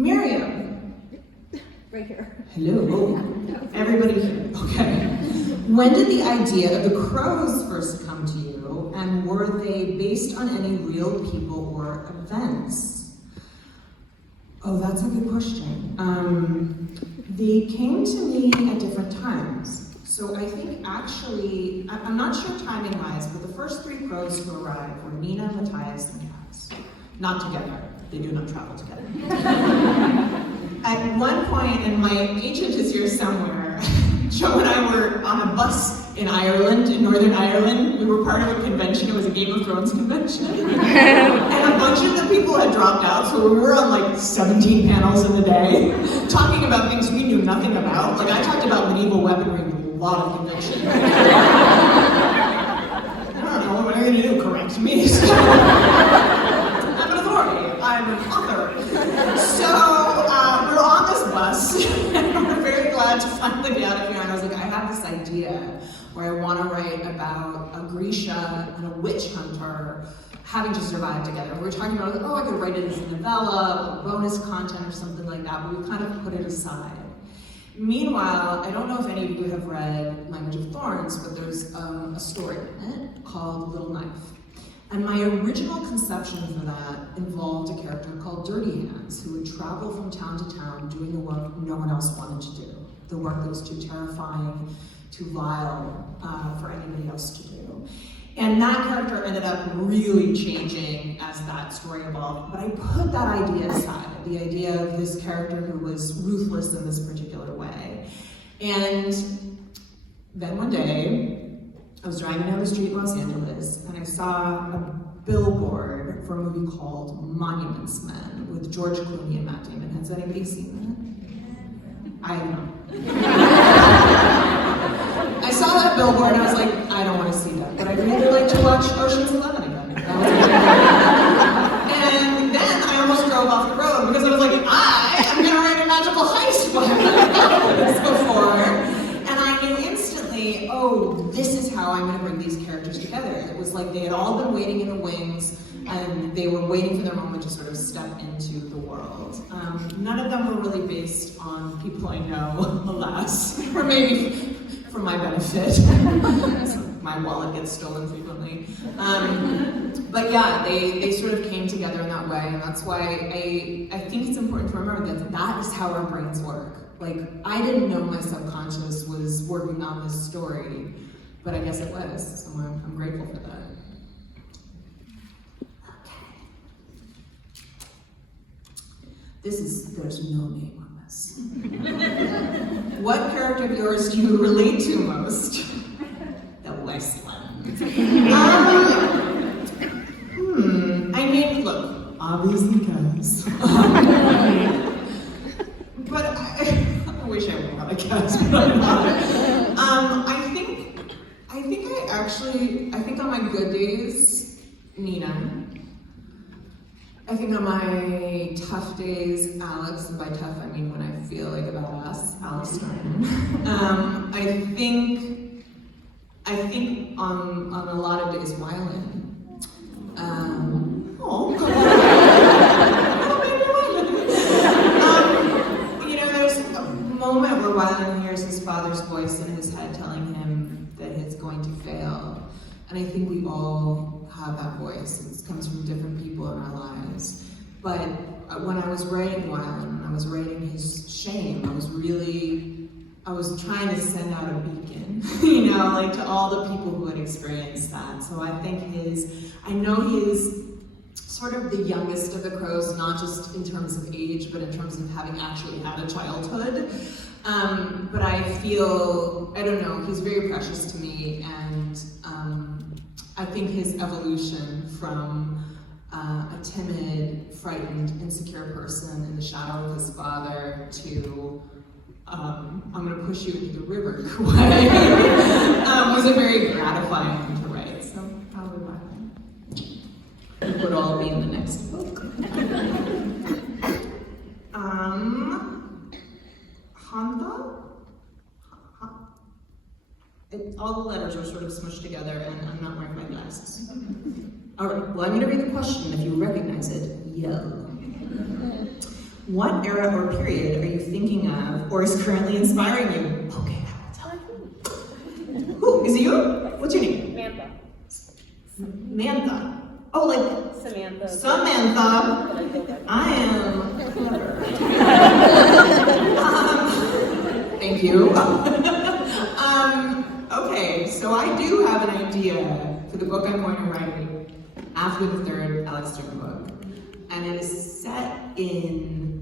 Miriam. Right here. Hello. Everybody here. Okay. When did the idea of the crows first come to you, and were they based on any real people or events? Oh, that's a good question. They came to me at different times. So I think actually, I'm not sure timing-wise, but the first 3 crows who arrived were Nina, Matthias, and Kaz. Not together. They do not travel together. At one point, and my agent is here somewhere, Joe and I were on a bus in Ireland, in Northern Ireland. We were part of a convention. It was a Game of Thrones convention. And a bunch of the people had dropped out, so we were on like 17 panels in the day, talking about things we knew nothing about. Like I talked about medieval weaponry with a lot of conviction. I don't know, what are you gonna do, correct me? I'm an authority, I'm an author. So, we're on this bus, and we're very glad to finally be out of here. And I was like, I have this idea where I want to write about a Grisha and a witch hunter having to survive together. We were talking about, oh, I could write it as a novella, or bonus content, or something like that, but we kind of put it aside. Meanwhile, I don't know if any of you have read Language of Thorns, but there's a story in it called Little Knife. And my original conception for that involved a character called Dirty Hands, who would travel from town to town doing the work no one else wanted to do. The work that was too terrifying, too vile for anybody else to do. And that character ended up really changing as that story evolved. But I put that idea aside, the idea of this character who was ruthless in this particular way. And then one day, I was driving down the street in Los Angeles, and I saw a billboard for a movie called Monuments Men with George Clooney and Matt Damon. Has anybody seen that? I don't know. I saw that billboard and I was like, I don't want to see that, but I'd really like to watch Ocean's 11 again. That was it. And then I almost drove off the road because I was like, I am going to write a magical heist book. I've never done this before. Oh, this is how I'm going to bring these characters together. It was like they had all been waiting in the wings, and they were waiting for their moment to sort of step into the world. None of them were really based on people I know, alas, or maybe for my benefit. So my wallet gets stolen frequently. But yeah, they sort of came together in that way, and that's why I think it's important to remember that that is how our brains work. Like, I didn't know my subconscious was working on this story, but I guess it was, so I'm grateful for that. Okay. There's no name on this. What character of yours do you relate to most? The Westland. I mean, look, obviously guys. But I wish I would have a guess, but I'm not. I think on my good days, Nina. I think on my tough days, Alex, and by tough I mean when I feel like a badass, Alex Stein. I think on a lot of days, Wylan. Moment where Wylan hears his father's voice in his head telling him that he's going to fail. And I think we all have that voice. It comes from different people in our lives. But when I was writing Wylan, and I was writing his shame, I was trying to send out a beacon, like to all the people who had experienced that. So I think I know he is sort of the youngest of the crows, not just in terms of age, but in terms of having actually had a childhood. But I feel, I don't know, he's very precious to me, and I think his evolution from a timid, frightened, insecure person in the shadow of his father to I'm going to push you into the river way was a very gratifying thing to write. So probably Wylan. It would all be in the next book. Hanta? All the letters are sort of smushed together, and I'm not wearing my glasses. All right, well, I'm going to read the question. If you recognize it, yell. What era or period are you thinking of or is currently inspiring you? Okay, I will tell you. Who, is it you? What's your name? Samantha. Samantha. Oh, like Samantha. Samantha. I am clever. Thank you. Okay, so I do have an idea for the book I'm going to write after the third Alex Stern book. And it is set in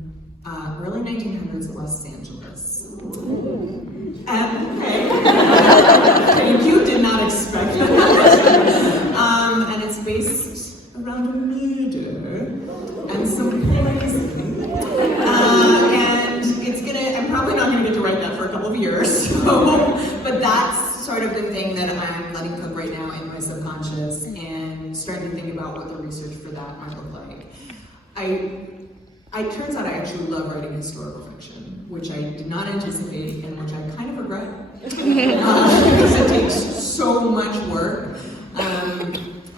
early 1900s Los Angeles. Okay. Thank you, did not expect that. And it's based around a murder and some poisoning. And it's I'm probably not gonna get to write that for a couple of years, but that's sort of the thing that I'm letting cook right now in my subconscious and starting to think about what the research for that might look like. It turns out I actually love writing historical fiction, which I did not anticipate and which I kind of regret. Because it takes so much work.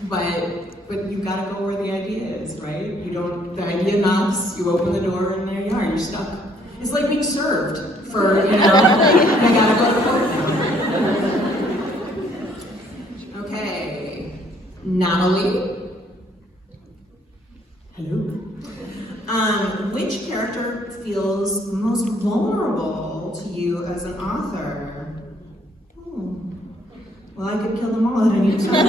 But you gotta go where the idea is, right? The idea knocks, you open the door, and there you are, you're stuck. It's like being served for, I gotta go to work now. Okay, Natalie. Hello. Which character feels most vulnerable to you as an author? Well, I could kill them all at any time.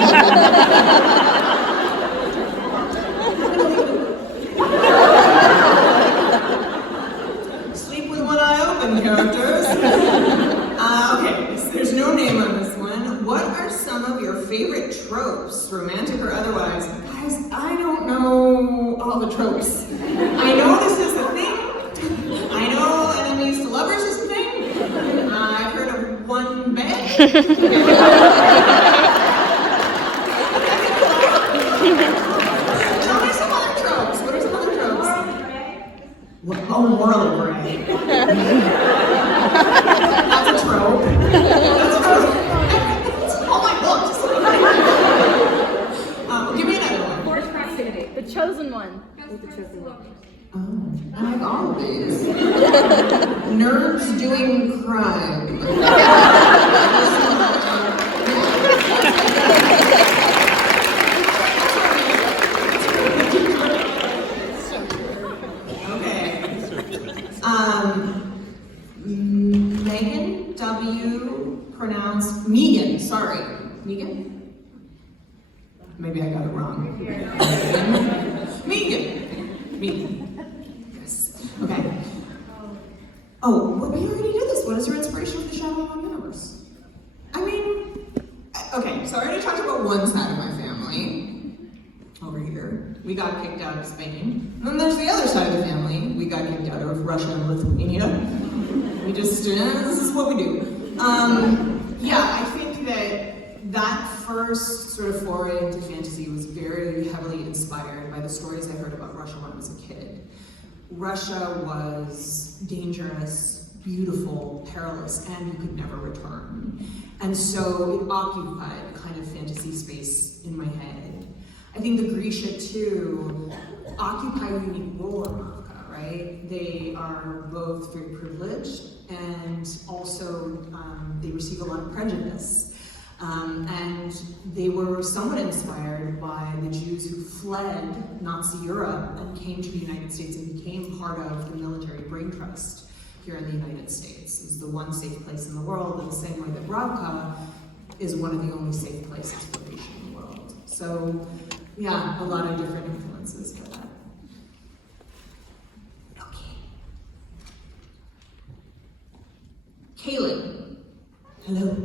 Sleep with one eye open, characters. Okay, so there's no name on this one. What are some of your favorite tropes, romantic or otherwise? Guys, I don't know all the tropes. I know this is a thing. I know enemies to lovers is a thing. I've heard of one bed. Tell me some other tropes. What are some other tropes? Oh, morally gray. That's a trope. That's a trope. That's all my books. Give me another one. Forced proximity. The chosen one. Oh, I like all of these. Nerds doing crime. Megan W. pronounced Megan. Sorry, Megan. Maybe I got it wrong. Megan. Yes. Okay. Oh, well, we already did this. What is your inspiration for the Shadow universe? I mean, okay. So I already talked about one side of my family. Over here, we got kicked out of Spain. And then there's the other side of the family. We got kicked out of Russia and Lithuania. We just, this is what we do. Yeah, I think that first sort of foray into fantasy was very heavily inspired by the stories I heard about Russia when I was a kid. Russia was dangerous, beautiful, perilous, and you could never return. And so it occupied a kind of fantasy space in my head. I think the Grisha, too, occupy a unique role in Africa, right? They are both very privileged and also they receive a lot of prejudice. And they were somewhat inspired by the Jews who fled Nazi Europe and came to the United States and became part of the military brain trust here in the United States. It's the one safe place in the world, in the same way that Brodka is one of the only safe places for Asian in the world. So, yeah, a lot of different influences for that. Okay. Kaylin. Hello.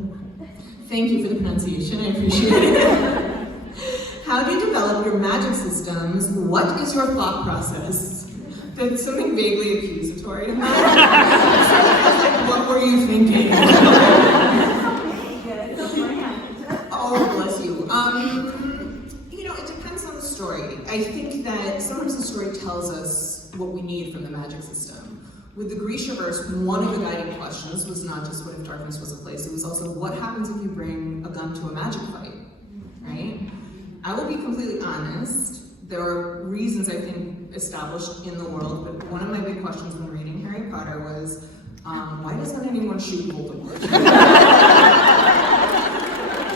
Thank you for the pronunciation, I appreciate it. How do you develop your magic systems? What is your thought process? That's something vaguely accusatory to me. Like, what were you thinking? Oh, bless you. It depends on the story. I think that sometimes the story tells us what we need from the magic system. With the Grishaverse, one of the guiding questions was not just what if darkness was a place, it was also what happens if you bring a gun to a magic fight, right? I will be completely honest, there are reasons I think established in the world, but one of my big questions when reading Harry Potter was, why doesn't anyone shoot Voldemort?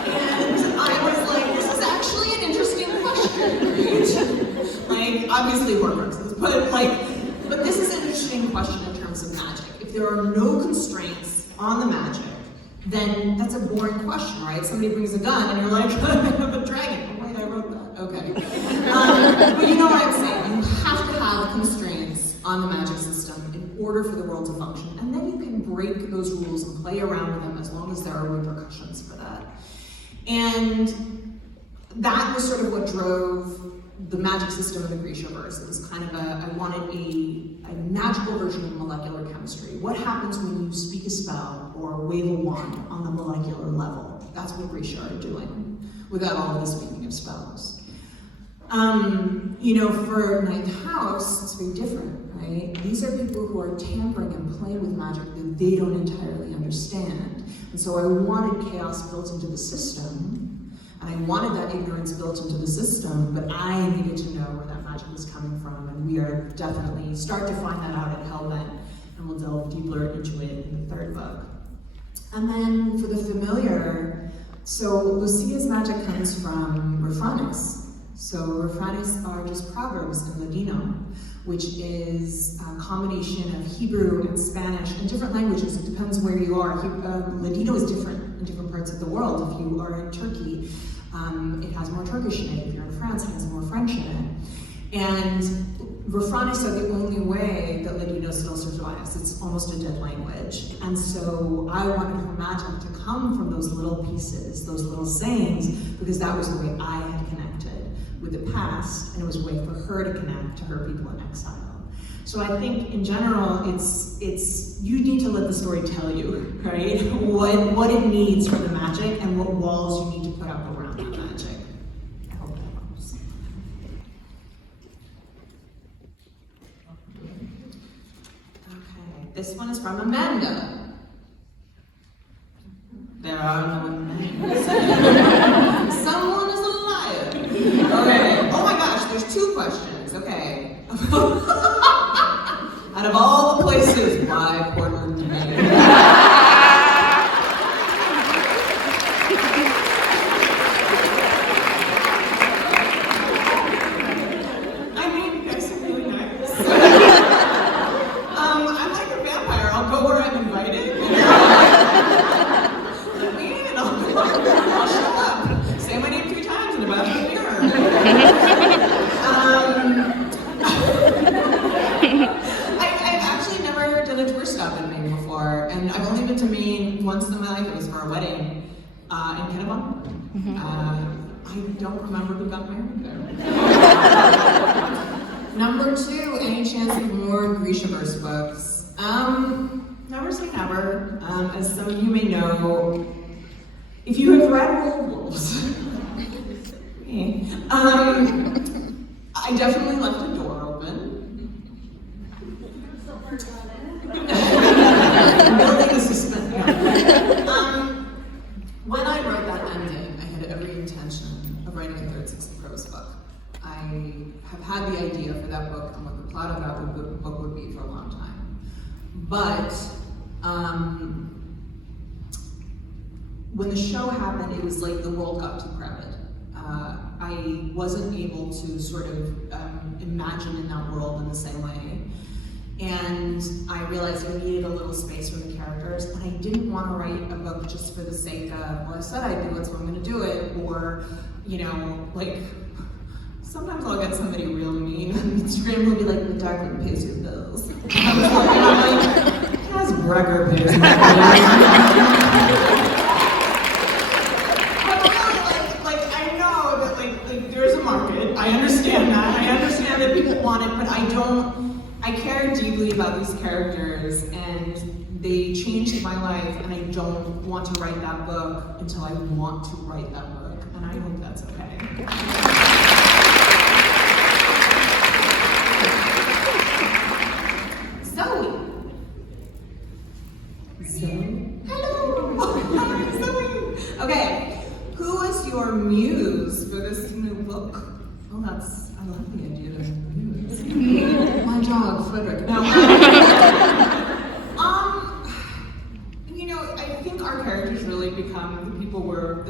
And I was like, this is actually an interesting question, right? Like, obviously Horcruxes, but this is an interesting question in terms of magic. If there are no constraints on the magic, then that's a boring question, right? Somebody brings a gun and you're like, I have a dragon. Oh wait, I wrote that. Okay. But you know what I'm saying? You have to have constraints on the magic system in order for the world to function. And then you can break those rules and play around with them as long as there are repercussions for that. And that was sort of what drove the magic system of the Grishaverse. It was kind of I wanted a magical version of molecular chemistry. What happens when you speak a spell or wave a wand on the molecular level? That's what Grisha are doing, without all of the speaking of spells. For Ninth House, it's very different, right? These are people who are tampering and playing with magic that they don't entirely understand. And so I wanted chaos built into the system, and I wanted that ignorance built into the system, but I needed to know where that magic was coming from, and we are definitely start to find that out at Hellbent, and we'll delve deeper into it in the third book. And then for the familiar, so Lucia's magic comes from Refranes. So Refranes are just proverbs in Ladino, which is a combination of Hebrew and Spanish and different languages. It depends where you are. Ladino is different in different parts of the world. If you are in Turkey, it has more Turkish in it. If you're in France, it has more French in it. And Refranes are the only way that Ladino still survives. It's almost a dead language. And so I wanted her magic to come from those little pieces, those little sayings, because that was the way I had connected with the past, and it was a way for her to connect to her people in exile. So I think in general, it's you need to let the story tell you, right? What it needs for the magic and what walls you need to put up around that magic. I hope that helps. Okay, this one is from Amanda. There are no names. Someone is a liar. Okay. Oh my gosh, there's 2 questions. Okay. Out of all the places, why Portland, Maine? I mean, you guys are really nice. I'm like a vampire. I'll go where I'm invited. I'll show up. Say my name 3 times in about a year. I've actually never done a tour stop in Maine before, and I've only been to Maine once in my life. It was for a wedding in Kennebunk. I don't remember who got married there. Number 2, any chance of more Grishaverse books? Never say never. As some of you may know, if you have read Werewolves, I definitely left a door open. Building a suspense. When I wrote that ending, I had every intention of writing a 3rd Six of Crows book. I have had the idea for that book and what the plot of that book would be for a long time. But when the show happened, it was like the world got too crowded. I wasn't able to sort of imagine in that world in the same way. And I realized I needed a little space for the characters, and I didn't want to write a book just for the sake of, well, I said I'd do it, so I'm going to do it, or, sometimes I'll get somebody real mean, and Instagram will be like, the dark one pays your bills. I'm like, Kaz Brecker pays my bills. I understand that. I understand that people want it, but I care deeply about these characters, and they changed my life, and I don't want to write that book until I want to write that book, and I hope that's okay. Zoe. Hello. Hi, Zoe. Okay. Who is your muse for this new book? Oh, I love the idea of news. My dog, Frederick. No. You know, I think our characters really become the people where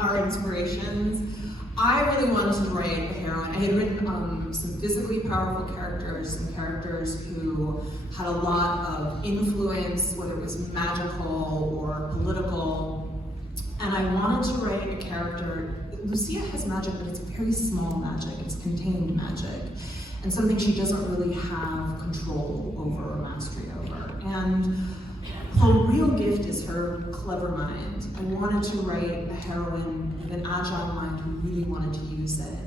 our inspirations. I really wanted to write a heroine. I had written some physically powerful characters, some characters who had a lot of influence, whether it was magical or political. And I wanted to write a character. Lucia has magic, but it's very small magic. It's contained magic, and something she doesn't really have control over or mastery over. And her real gift is her clever mind. I wanted to write a heroine with an agile mind who really wanted to use it.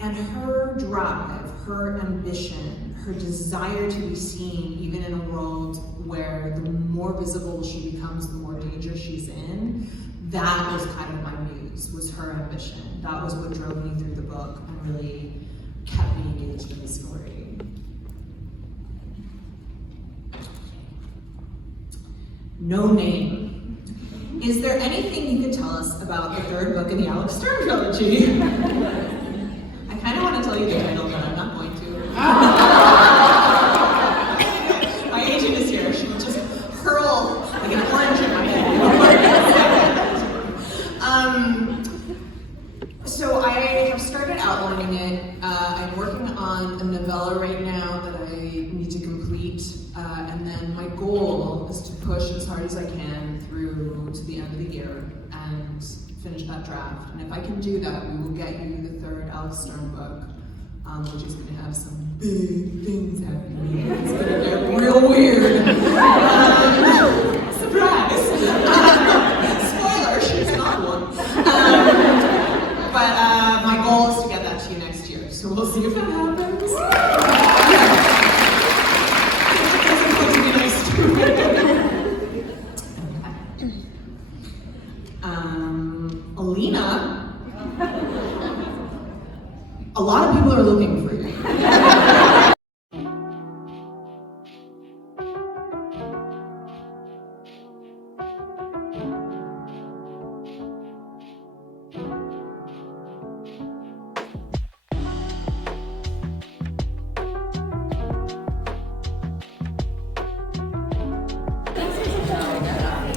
And her drive, her ambition, her desire to be seen, even in a world where the more visible she becomes, the more danger she's in, that was kind of my muse, was her ambition. That was what drove me through the book and really kept me engaged in the story. No name. Is there anything you could tell us about the third book in the Alex Stern trilogy? I kind of want to tell you the title, but I'm not going to. My agent is here. She will just hurl like an orange in my head. So I have started outlining it. I'm working on a novella right now that I need to complete, and then my goal is to push as hard as I can through to the end of the year and finish that draft. And if I can do that, we will get you the third Alex Stern book, which is going to have some big things happening. It's going to get real weird. Surprise! Spoiler, she's not one. But my goal is to get that to you next year, so we'll see if that happens. Alina, a lot of people are looking for you.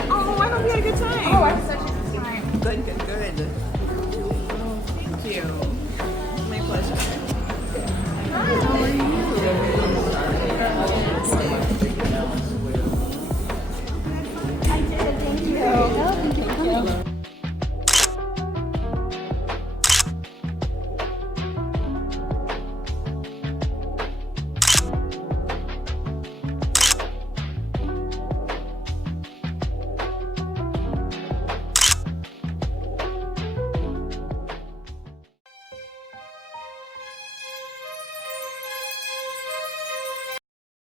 Oh, I hope you had a good time. Oh, I had such a good time. Good. Thank you.